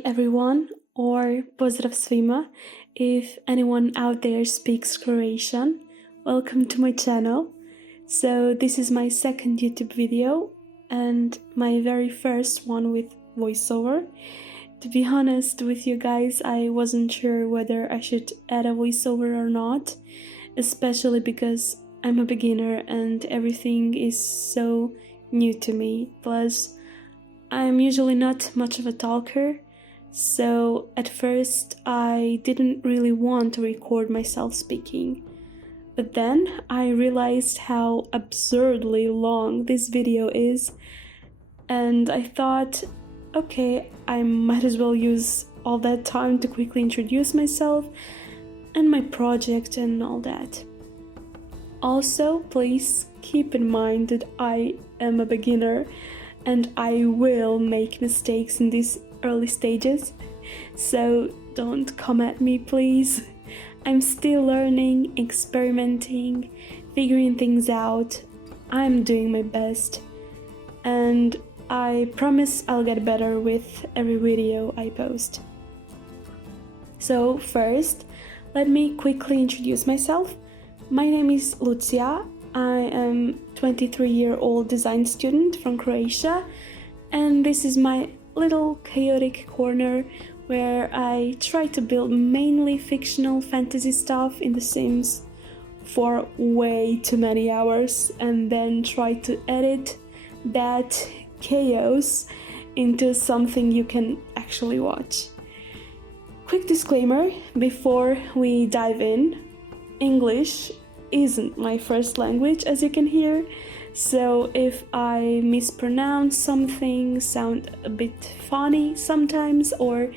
Hi everyone, or pozdrav svima, if anyone out there speaks Croatian. Welcome to my channel. So this is my second YouTube video and my very first one with voiceover. To be honest with you guys, I wasn't sure whether I should add a voiceover or not, especially because I'm a beginner and everything is so new to me. Plus, I'm usually not much of a talker, so at first I didn't really want to record myself speaking. But then I realized how absurdly long this video is, and I thought, okay, I might as well use all that time to quickly introduce myself and my project and all that. Also, please keep in mind that I am a beginner and I will make mistakes in these early stages, so don't come at me, please. I'm still learning, experimenting, figuring things out. I'm doing my best, and I promise I'll get better with every video I post. So first, let me quickly introduce myself. My name is Lucia. I am 23-year-old design student from Croatia, and this is my little chaotic corner where I try to build mainly fictional fantasy stuff in The Sims for way too many hours and then try to edit that chaos into something you can actually watch. Quick disclaimer before we dive in: English isn't my first language, as you can hear, so if I mispronounce something, sound a bit funny sometimes, or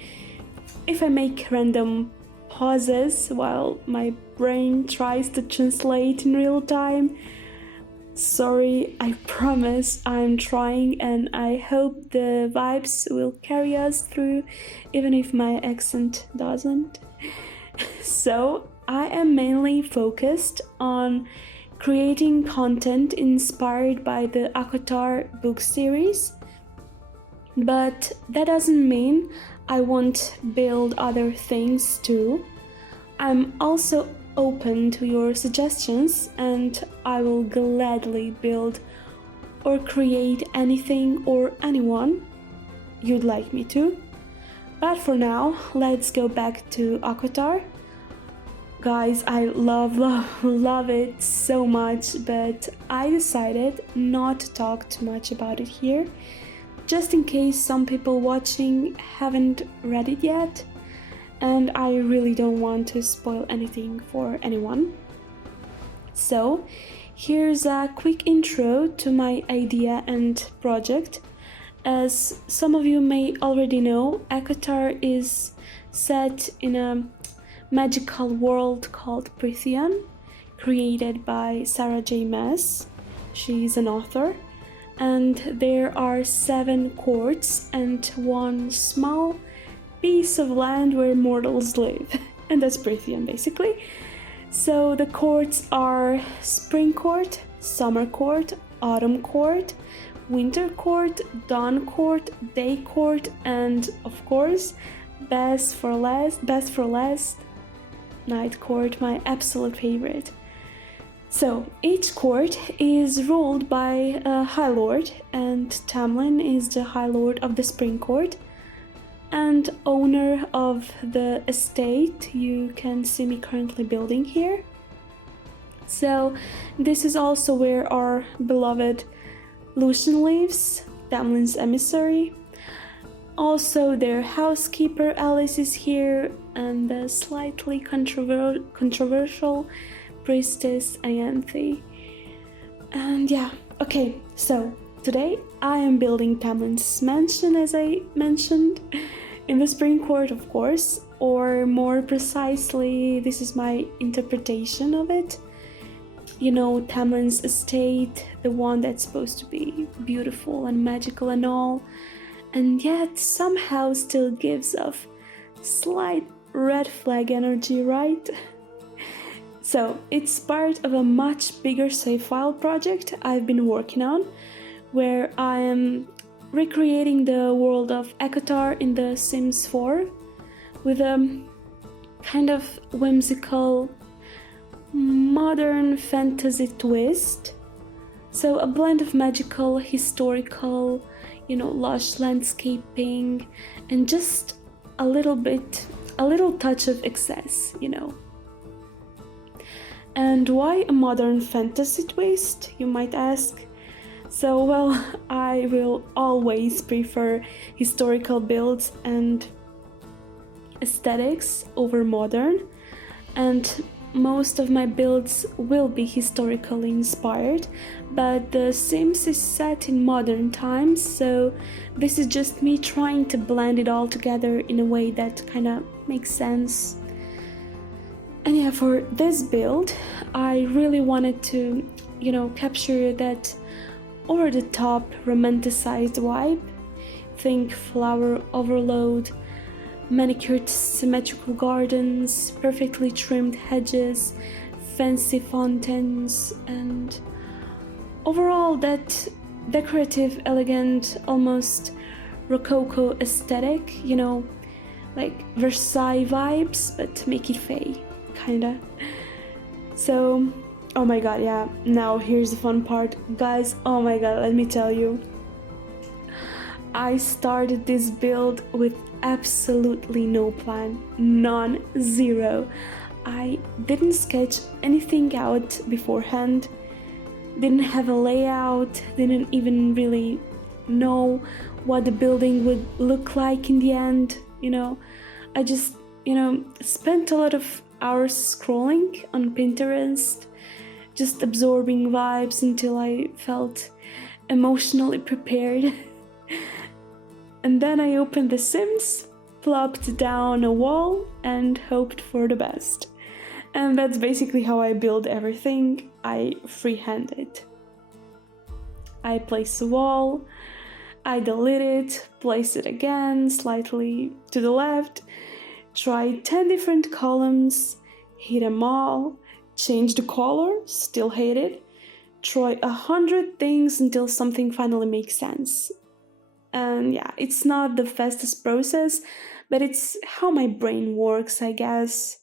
if I make random pauses while my brain tries to translate in real time, sorry, I promise I'm trying, and I hope the vibes will carry us through even if my accent doesn't. So I am mainly focused on creating content inspired by the ACOTAR book series, but that doesn't mean I won't build other things too. I'm also open to your suggestions, and I will gladly build or create anything or anyone you'd like me to. But for now, let's go back to ACOTAR. Guys, I love it so much, but I decided not to talk too much about it here, just in case some people watching haven't read it yet, and I really don't want to spoil anything for anyone. So, here's a quick intro to my idea and project. As some of you may already know, ACOTAR is set in a magical world called Prythian, created by Sarah J. Maas. She's an author, and there are 7 courts and 1 small piece of land where mortals live, and that's Prythian basically. So the courts are Spring Court, Summer Court, Autumn Court, Winter Court, Dawn Court, Day Court, and of course, best for last, Night Court, my absolute favorite. So each court is ruled by a High Lord, and Tamlin is the High Lord of the Spring Court and owner of the estate you can see me currently building here. So this is also where our beloved Lucian lives, Tamlin's emissary. Also, their housekeeper Alice is here, and the slightly controversial priestess Ianthe. And yeah, okay, so today I am building Tamlin's mansion, as I mentioned, in the Spring Court, of course, or more precisely, this is my interpretation of it. You know, Tamlin's estate, the one that's supposed to be beautiful and magical and all, and yet somehow still gives off slight red flag energy, right? So it's part of a much bigger save file project I've been working on, where I am recreating the world of ACOTAR in The Sims 4 with a kind of whimsical modern fantasy twist. So a blend of magical, historical, lush landscaping, and just a little touch of excess, And why a modern fantasy twist, you might ask? So, well, I will always prefer historical builds and aesthetics over modern, and most of my builds will be historically inspired, but The Sims is set in modern times, so this is just me trying to blend it all together in a way that kind of makes sense. And yeah, for this build, I really wanted to, capture that over-the-top romanticized vibe. Think flower overload, manicured symmetrical gardens, perfectly trimmed hedges, fancy fountains, and overall that decorative, elegant, almost rococo aesthetic, like Versailles vibes, but make it fey, kinda. So, oh my god, yeah, now here's the fun part. Guys, oh my god, let me tell you. I started this build with absolutely no plan, none, zero. I didn't sketch anything out beforehand, didn't have a layout, didn't even really know what the building would look like in the end, I just, spent a lot of hours scrolling on Pinterest, just absorbing vibes until I felt emotionally prepared. And then I opened The Sims, plopped down a wall, and hoped for the best. And that's basically how I build everything. I freehand it. I place a wall, I delete it, place it again, slightly to the left, try 10 different columns, hit them all, change the color, still hate it, try 100 things until something finally makes sense. And yeah, it's not the fastest process, but it's how my brain works, I guess.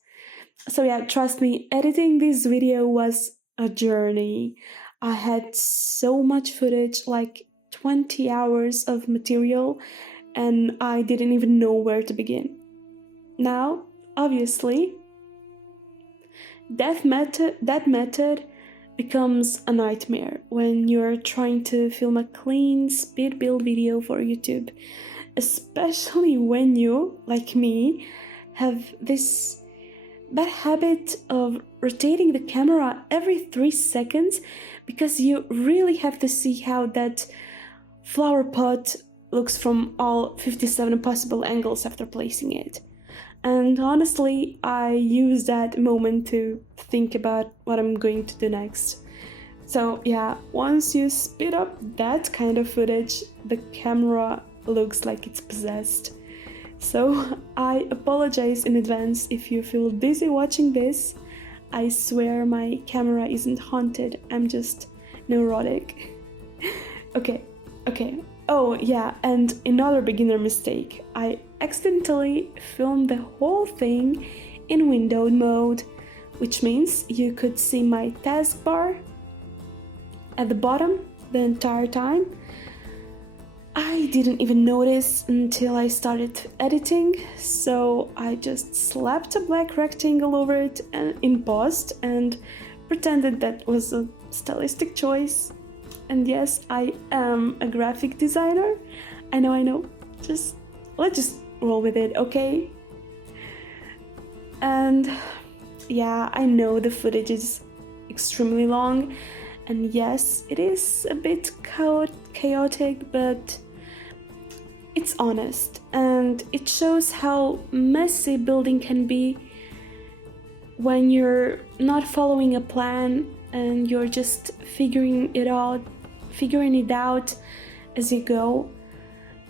So yeah, trust me, editing this video was a journey. I had so much footage, like 20 hours of material, and I didn't even know where to begin. Now, obviously, that method becomes a nightmare when you're trying to film a clean speed build video for YouTube, especially when you, like me, have this bad habit of rotating the camera every 3 seconds because you really have to see how that flower pot looks from all 57 possible angles after placing it. And honestly, I use that moment to think about what I'm going to do next. So yeah, once you speed up that kind of footage, the camera looks like it's possessed. So I apologize in advance if you feel dizzy watching this. I swear my camera isn't haunted, I'm just neurotic. Okay. Oh yeah, and another beginner mistake. I accidentally filmed the whole thing in windowed mode, which means you could see my taskbar at the bottom the entire time. I didn't even notice until I started editing, so I just slapped a black rectangle over it in post and pretended that was a stylistic choice. And yes, I am a graphic designer. I know. Let's just roll with it, okay? And yeah, I know the footage is extremely long, and yes, it is a bit chaotic, but it's honest, and it shows how messy building can be when you're not following a plan and you're just figuring it out as you go.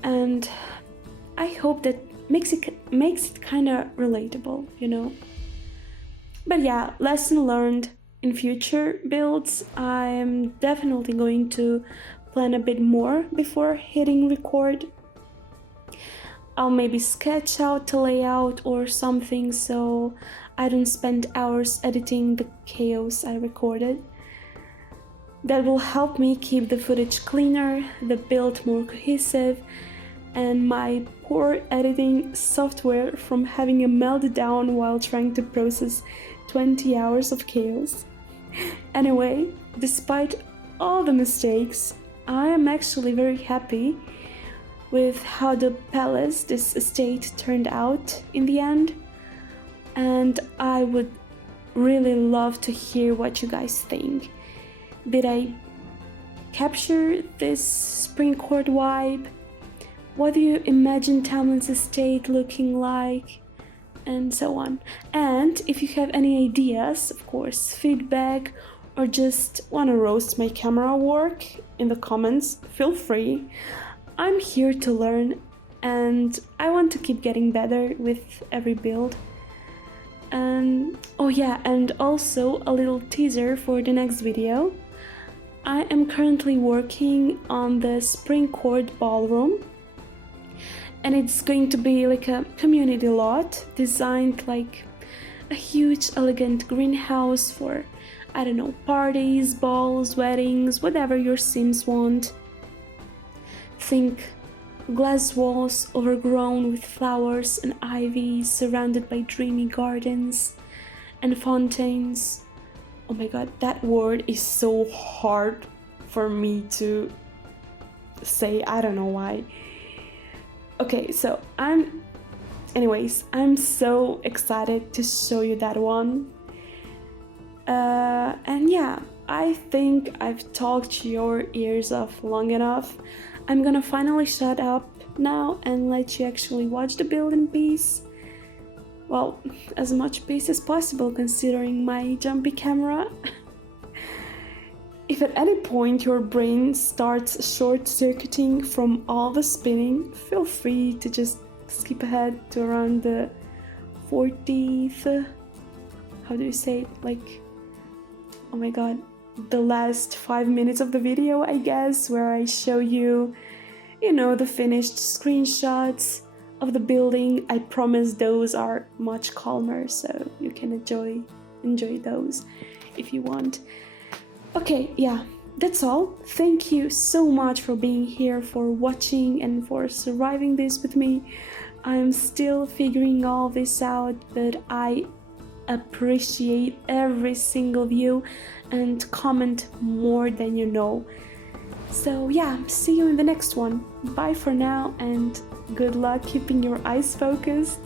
And I hope that makes it kind of relatable, But yeah, lesson learned. In future builds, I'm definitely going to plan a bit more before hitting record. I'll maybe sketch out the layout or something so I don't spend hours editing the chaos I recorded. That will help me keep the footage cleaner, the build more cohesive, and my poor editing software from having a meltdown while trying to process 20 hours of chaos. Anyway, despite all the mistakes, I am actually very happy with how the palace, this estate, turned out in the end, and I would really love to hear what you guys think. Did I capture this spring court vibe? What do you imagine Tamlin's estate looking like? And so on. And if you have any ideas, of course, feedback, or just want to roast my camera work in the comments, feel free. I'm here to learn, and I want to keep getting better with every build. Oh yeah, and also a little teaser for the next video. I am currently working on the spring court ballroom, and it's going to be like a community lot designed like a huge elegant greenhouse for, I don't know, parties, balls, weddings, whatever your Sims want. Think glass walls overgrown with flowers and ivy, surrounded by dreamy gardens and fountains. Oh my god, that word is so hard for me to say, I don't know why. Okay, so I'm so excited to show you that one. And yeah, I think I've talked your ears off long enough. I'm gonna finally shut up now and let you actually watch the build in peace. Well, as much peace as possible considering my jumpy camera. If at any point your brain starts short-circuiting from all the spinning, feel free to just skip ahead to around the 40th, how do you say it, like, oh my god, the last 5 minutes of the video, I guess, where I show you, you know, the finished screenshots of the building. I promise those are much calmer, so you can enjoy those if you want. Okay, yeah, that's all. Thank you so much for being here, for watching, and for surviving this with me. I'm still figuring all this out, but I appreciate every single view and comment more than you know. So yeah, see you in the next one. Bye for now, and good luck keeping your eyes focused.